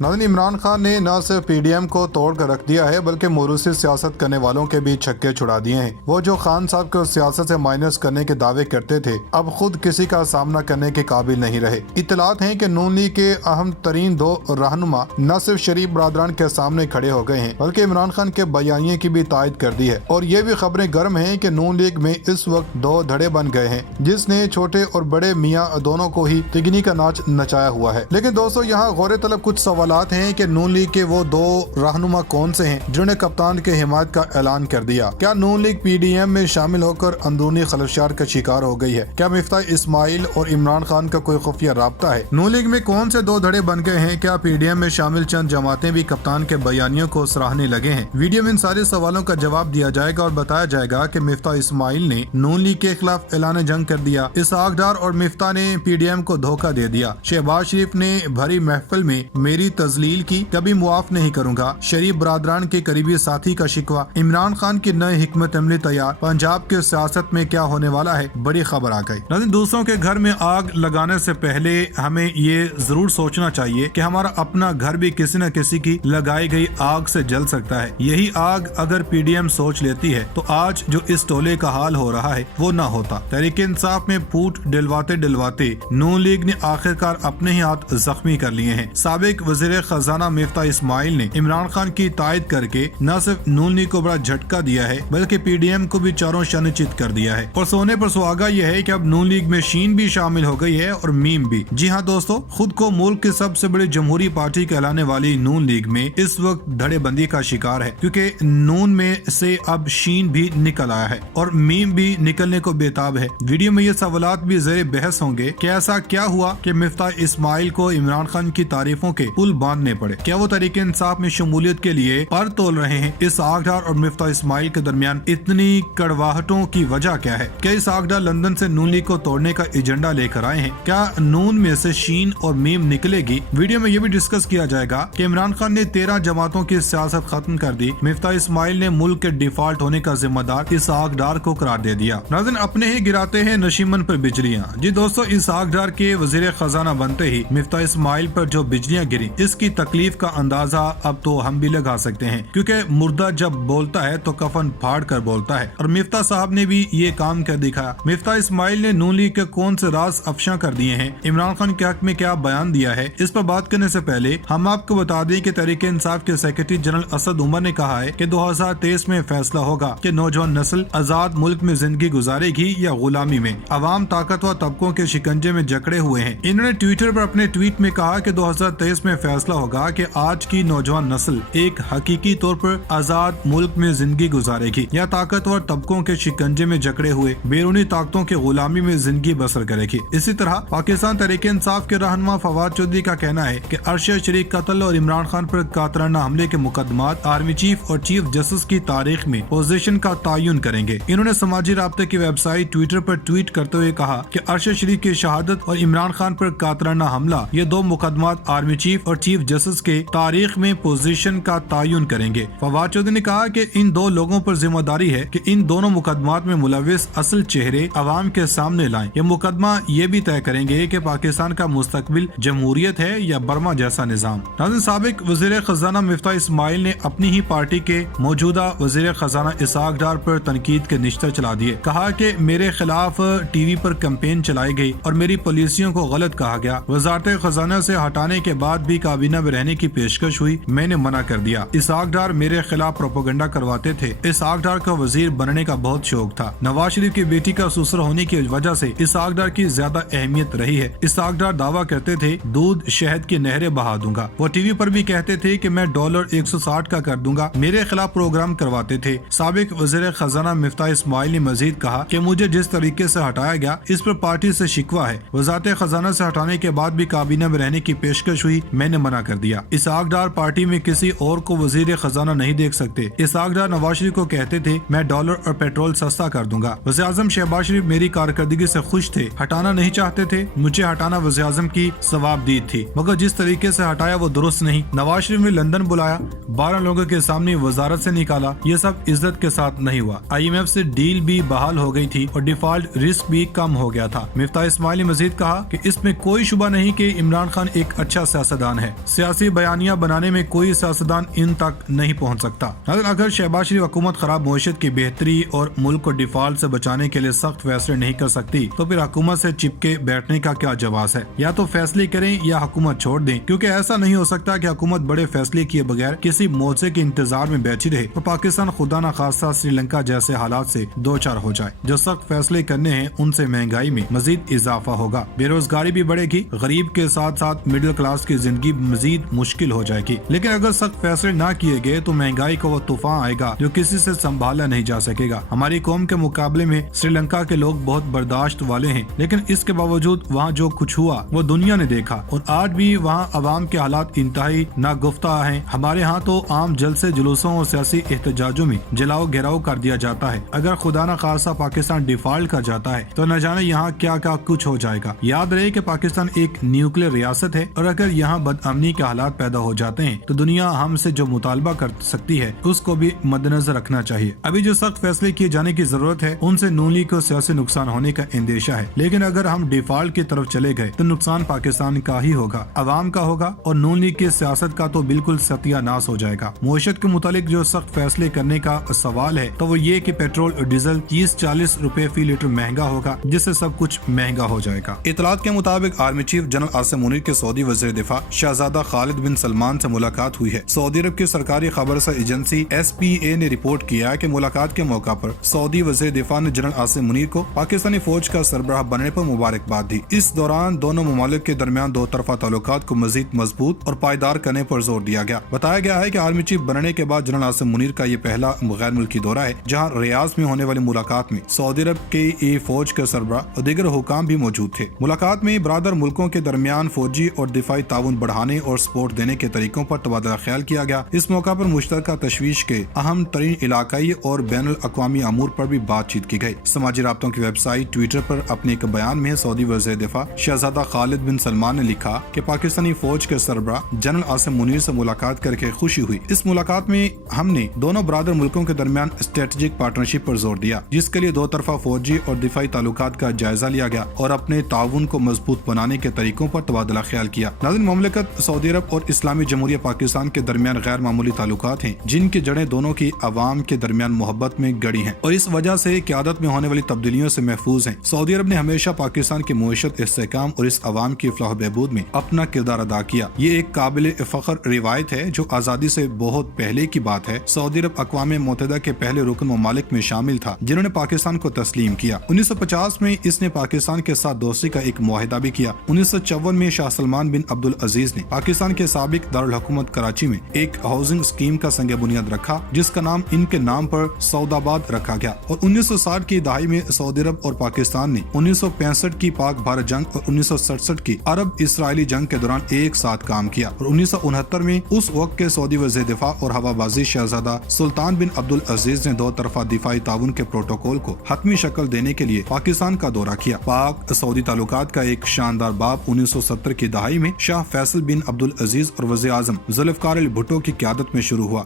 नाज़रीन, इमरान खान ने न सिर्फ पीडीएम को तोड़ कर रख दिया है बल्कि मोरूसी सियासत करने वालों के भी छक्के छुड़ा दिए हैं। वो जो खान साहब को सियासत से माइनस करने के दावे करते थे, अब खुद किसी का सामना करने के काबिल नहीं रहे। इत्तलात हैं कि नून लीग के अहम तरीन दो रहनुमा न सिर्फ शरीफ बरादरान के सामने खड़े हो गए हैं बल्कि इमरान खान के बयानिए की भी तायद कर दी है। और ये भी खबरें गर्म हैं कि नून लीग में इस वक्त दो धड़े बन गए हैं, जिसने छोटे और बड़े मियाँ दोनों को ही तिगनी का नाच नचाया हुआ है। लेकिन दोस्तों, यहाँ गौर तलब कुछ सवालात हैं कि नून लीग के वो दो रहनुमा कौन से हैं जिन्होंने कप्तान के हिमायत का ऐलान कर दिया। क्या नून लीग पीडीएम में शामिल होकर अंदरूनी खलशार का शिकार हो गई है? क्या मिफ्ता इस्माइल और इमरान खान का कोई खुफिया राब्ता है? नून लीग में कौन से दो धड़े बन गए हैं? क्या पीडीएम में शामिल चंद जमातें भी कप्तान के बयानियों को सराहने लगे हैं? वीडियो में इन सारे सवालों का जवाब दिया जाएगा और बताया जाएगा कि मिफ्ता इस्माइल ने नून लीग के खिलाफ ऐलान जंग कर दिया, इसहाक डार और मिफ्ता ने पीडीएम को धोखा दे दिया, शहबाज शरीफ ने भरी महफिल में मेरी तजलील की कभी मुआफ नहीं करूंगा, शरीफ बरादरान के करीबी साथी का शिकवा, इमरान खान की नई हिकमत अमली तैयार, पंजाब के सियासत में क्या होने वाला है, बड़ी खबर आ गई। नाज़रीन, दूसरों के घर में आग लगाने से पहले हमें ये जरूर सोचना चाहिए कि हमारा अपना घर भी किसी न किसी की लगाई गई आग से जल सकता है। यही आग अगर पीडीएम सोच लेती है तो आज जो इस टोले का हाल हो रहा है वो ना होता। तहरीक इंसाफ में फूट डलवाते डलवाते नून लीग ने आखिरकार अपने ही हाथ जख्मी कर लिए हैं। साबिक वजीर खजाना मिफ्ता इस्माइल ने इमरान खान की तायद करके न सिर्फ नून लीग को बड़ा झटका दिया है बल्कि पीडीएम को भी चारों शनिचित कर दिया है। और सोने पर सुहागा यह है कि अब नून लीग में शीन भी शामिल हो गई है और मीम भी। जी हाँ दोस्तों, खुद को मुल्क की सबसे बड़ी जमहूरी पार्टी कहलाने वाली नून लीग में इस वक्त धड़ेबंदी का शिकार है, क्योंकि नून में से अब शीन भी निकल आया है और मीम भी निकलने को बेताब है। वीडियो में ये सवालात भी जेर बहस होंगे कि ऐसा क्या हुआ कि मिफ्ता इस्माइल को इमरान खान की तारीफों के पुल बांधने पड़े। क्या वो तहरीक इंसाफ में शमूलियत के लिए पर तोल रहे हैं? इसहाक डार और मिफ्ता इस्माइल के दरमियान इतनी कड़वाहटों की वजह क्या है? क्या इसहाक डार लंदन से नून लीग को तोड़ने का एजेंडा लेकर आए हैं? क्या नून में से शीन और मीम निकलेगी? वीडियो में ये भी डिस्कस किया जाएगा कि इमरान खान ने 13 जमातों की सियासत खत्म कर दी, मिफ्ता इस्माइल ने मुल्क के डिफॉल्ट होने का जिम्मेदार इसहाक डार को करार दे दिया। नाज़रीन, अपने ही गिराते हैं नशीमन पर बिजलियां। जी दोस्तों, इसहाक डार के वजीर खजाना बनते ही मिफ्ता इस्माइल पर जो बिजलियां गिरी, इसकी तकलीफ का अंदाजा अब तो हम भी लगा सकते हैं, क्योंकि मुर्दा जब बोलता है तो कफन फाड़ कर बोलता है और मिफ्ता साहब ने भी ये काम कर दिखाया। मिफ्ता इस्माइल ने नून लीग के कौन से राज अफशा कर दिए हैं, इमरान खान के हक में क्या बयान दिया है, इस पर बात करने से पहले हम आपको बता दें कि तहरीक इंसाफ के सेक्रेटरी जनरल असद उमर ने कहा है कि 2023 में फैसला होगा कि नौजवान नस्ल आजाद मुल्क में जिंदगी गुजारेगी या गुलामी में। अवाम ताकतवर तबकों के शिकंजे में जकड़े हुए हैं। इन्होंने ट्विटर पर अपने ट्वीट में कहा कि 2023 में फैसला होगा कि आज की नौजवान नस्ल एक हकीकी तौर पर आजाद मुल्क में जिंदगी गुजारेगी या ताकतवर तबकों के शिकंजे में जकड़े हुए बैरूनी ताकतों की गुलामी में जिंदगी बसर करेगी। इसी तरह पाकिस्तान तहरीक इंसाफ के रहनुमा फवाद चौधरी का कहना है कि अरशद शरीफ कत्ल और इमरान खान पर कातराना हमले के मुकदमात आर्मी चीफ और चीफ जस्टिस की तारीख में पोजीशन का तयन करेंगे। इन्होंने समाजी राब्ते की वेबसाइट ट्विटर पर ट्वीट करते हुए कहा कि अरशद शरीफ की शहादत और इमरान खान पर कातराना हमला, ये दो मुकदमात आर्मी चीफ और चीफ जस्टिस के तारीख में पोजीशन का तयन करेंगे। फवाद चौधरी ने कहा कि इन दो लोगों पर जिम्मेदारी है कि इन दोनों मुकदमात में मुलविस असल चेहरे अवाम के सामने लाएं। ये मुकदमा ये भी तय करेंगे कि पाकिस्तान का मुस्तकबिल जमहूरियत है या बर्मा जैसा निजाम। नाज़रीन, साबिक वजीर खजाना मिफ्ता इस्माइल ने अपनी ही पार्टी के मौजूदा वजीर खजाना इसहाक डार पर तनकीद के निश्तर चला दिए। कहा कि मेरे खिलाफ टीवी पर कैंपेन चलाई गई और मेरी पॉलिसियों को गलत कहा गया। वजारत खजाना से हटाने के बाद भी काबीना में रहने की पेशकश हुई, मैंने मना कर दिया। इसहाक डार मेरे खिलाफ प्रोपेगेंडा करवाते थे। इसहाक डार का वजीर बनने का बहुत शौक था। नवाज शरीफ की बेटी का ससुर होने की वजह से इसहाक डार की ज्यादा अहमियत रही है। इसहाक डार दावा करते थे दूध शहद की नहरें बहा दूंगा। वो टीवी पर भी कहते थे कि मैं डॉलर 160 का कर दूंगा। मेरे खिलाफ प्रोग्राम करवाते थे। साबिक वजीर खजाना मिफ्ता इस्माइल ने मजीद कहा कि मुझे जिस तरीके से हटाया गया इस पर पार्टी से शिकवा है। वजारत खजाना से हटाने के बाद भी काबीना में रहने की पेशकश हुई, मैंने मना कर दिया। इसहाक डार पार्टी में किसी और को वजीर खजाना नहीं देख सकते। इसहाक डार नवाज शरीफ को कहते थे मैं डॉलर और पेट्रोल सस्ता कर दूंगा। वज़ीर आज़म शहबाज शरीफ मेरी कारकर्दगी से खुश थे, हटाना नहीं चाहते थे। मुझे हटाना वज़ीर आज़म की सवाबदीद थी, मगर जिस तरीके से हटाया वो दुरुस्त नहीं। नवाज शरीफ ने लंदन बुलाया, 12 लोगों के सामने वजारत से निकाला, ये सब इज्जत के साथ नहीं हुआ। IMF से डील भी बहाल हो गई थी और डिफॉल्ट रिस्क भी कम हो गया था। मिफ्ता इस्माइल ने मजीद कहा कि इसमें कोई शुबा नहीं कि इमरान खान एक अच्छा सियासतदान है। ہے۔ سیاسی بیانیہ بنانے میں کوئی سیاستدان ان تک نہیں پہنچ سکتا۔ اگر شہباز شریف حکومت خراب معیشت کی بہتری اور ملک کو ڈیفالٹ سے بچانے کے لیے سخت فیصلے نہیں کر سکتی تو پھر حکومت سے چپکے بیٹھنے کا کیا جواز ہے؟ یا تو فیصلے کریں یا حکومت چھوڑ دیں، کیونکہ ایسا نہیں ہو سکتا کہ حکومت بڑے فیصلے کیے بغیر کسی موضوع کے انتظار میں بیٹھی رہے اور پاکستان خدا نہ خواستہ سری لنکا جیسے حالات سے دوچار ہو جائے۔ جو سخت فیصلے کرنے ہیں ان سے مہنگائی میں مزید اضافہ ہوگا، بے روزگاری بھی بڑھے گی، غریب کے ساتھ ساتھ مڈل کلاس کی زندگی مزید مشکل ہو جائے گی۔ لیکن اگر سخت فیصلے نہ کیے گئے تو مہنگائی کا وہ طوفان آئے گا جو کسی سے سنبھالا نہیں جا سکے گا۔ ہماری قوم کے مقابلے میں سری لنکا کے لوگ بہت برداشت والے ہیں، لیکن اس کے باوجود وہاں جو کچھ ہوا وہ دنیا نے دیکھا، اور آج بھی وہاں عوام کے حالات انتہائی ناگفتہ ہیں۔ ہمارے ہاں تو عام جلسے جلوسوں اور سیاسی احتجاجوں میں جلاؤ گھیراؤ کر دیا جاتا ہے۔ اگر خدا نہ خواستہ پاکستان ڈیفالٹ کر جاتا ہے تو نہ جانے یہاں کیا کیا کچھ ہو جائے گا۔ یاد رہے کہ پاکستان ایک نیوکلیئر ریاست ہے، اور اگر یہاں بد امنی کے حالات پیدا ہو جاتے ہیں تو دنیا ہم سے جو مطالبہ کر سکتی ہے اس کو بھی مد نظر رکھنا چاہیے۔ ابھی جو سخت فیصلے کیے جانے کی ضرورت ہے ان سے نون لیگ کو سیاسی نقصان ہونے کا اندیشہ ہے، لیکن اگر ہم ڈیفالٹ کی طرف چلے گئے تو نقصان پاکستان کا ہی ہوگا، عوام کا ہوگا، اور نون لیگ کی سیاست کا تو بالکل ستیہ ناش ہو جائے گا۔ معیشت کے متعلق جو سخت فیصلے کرنے کا سوال ہے تو وہ یہ کہ پیٹرول اور ڈیزل 30-40 روپے فی لیٹر مہنگا ہوگا، جس سے سب کچھ مہنگا ہو جائے گا۔ اطلاعات کے مطابق army chief general Asim Munir کے سعودی وزیر دفاع شہزادہ خالد بن سلمان سے ملاقات ہوئی ہے۔ سعودی عرب کی سرکاری خبررساں ایجنسی SPA نے رپورٹ کیا ہے کہ ملاقات کے موقع پر سعودی وزیر دفاع نے جنرل عاصم منیر کو پاکستانی فوج کا سربراہ بننے پر مبارکباد دی۔ اس دوران دونوں ممالک کے درمیان دو طرفہ تعلقات کو مزید مضبوط اور پائیدار کرنے پر زور دیا گیا۔ بتایا گیا ہے کہ آرمی چیف بننے کے بعد جنرل عاصم منیر کا یہ پہلا غیر ملکی دورہ ہے جہاں ریاض میں ہونے والی ملاقات میں سعودی عرب کے فوج کے سربراہ اور دیگر حکام بھی موجود تھے۔ ملاقات میں برادر ملکوں کے درمیان فوجی اور دفاعی تعاون بڑھانے اور سپورٹ دینے کے طریقوں پر تبادلہ خیال کیا گیا۔ اس موقع پر مشترکہ تشویش کے اہم ترین علاقائی اور بین الاقوامی امور پر بھی بات چیت کی گئی۔ سماجی رابطوں کی ویب سائٹ ٹویٹر پر اپنے ایک بیان میں سعودی وزیر دفاع شہزادہ خالد بن سلمان نے لکھا کہ پاکستانی فوج کے سربراہ جنرل عاصم منیر سے ملاقات کر کے خوشی ہوئی۔ اس ملاقات میں ہم نے دونوں برادر ملکوں کے درمیان اسٹریٹجک پارٹنرشپ پر زور دیا، جس کے لیے دو طرفہ فوجی اور دفاعی تعلقات کا جائزہ لیا گیا اور اپنے تعاون کو مضبوط بنانے کے طریقوں پر تبادلہ خیال کیا۔ ناظرین، مملکت سعودی عرب اور اسلامی جمہوریہ پاکستان کے درمیان غیر معمولی تعلقات ہیں جن کی جڑیں دونوں کی عوام کے درمیان محبت میں گڑی ہیں اور اس وجہ سے قیادت میں ہونے والی تبدیلیوں سے محفوظ ہیں۔ سعودی عرب نے ہمیشہ پاکستان کی معیشت، استحکام اور اس عوام کی فلاح و بہبود میں اپنا کردار ادا کیا۔ یہ ایک قابل فخر روایت ہے جو آزادی سے بہت پہلے کی بات ہے۔ سعودی عرب اقوام متحدہ کے پہلے رکن ممالک میں شامل تھا جنہوں نے پاکستان کو تسلیم کیا۔ 1950 میں اس نے پاکستان کے ساتھ دوستی کا ایک معاہدہ بھی کیا۔ 1954 میں شاہ سلمان بن عبدالعزیز نے پاکستان کے سابق دارالحکومت کراچی میں ایک ہاؤسنگ اسکیم کا سنگ بنیاد رکھا جس کا نام ان کے نام پر سعودآباد رکھا گیا، اور 1960 کی دہائی میں سعودی عرب اور پاکستان نے 1965 کی پاک بھارت جنگ اور 1967 کی عرب اسرائیلی جنگ کے دوران ایک ساتھ کام کیا، اور 1969 میں اس وقت کے سعودی وزیر دفاع اور ہوا بازی شہزادہ سلطان بن عبدالعزیز نے دو طرفہ دفاعی تعاون کے پروٹوکول کو حتمی شکل دینے کے لیے پاکستان کا دورہ کیا۔ پاک سعودی تعلقات کا ایک شاندار باب 1970 کی دہائی میں شاہ فیصل بن عبدالعزیز اور وزیر اعظم ذوالفقار علی بھٹو کی قیادت میں شروع ہوا۔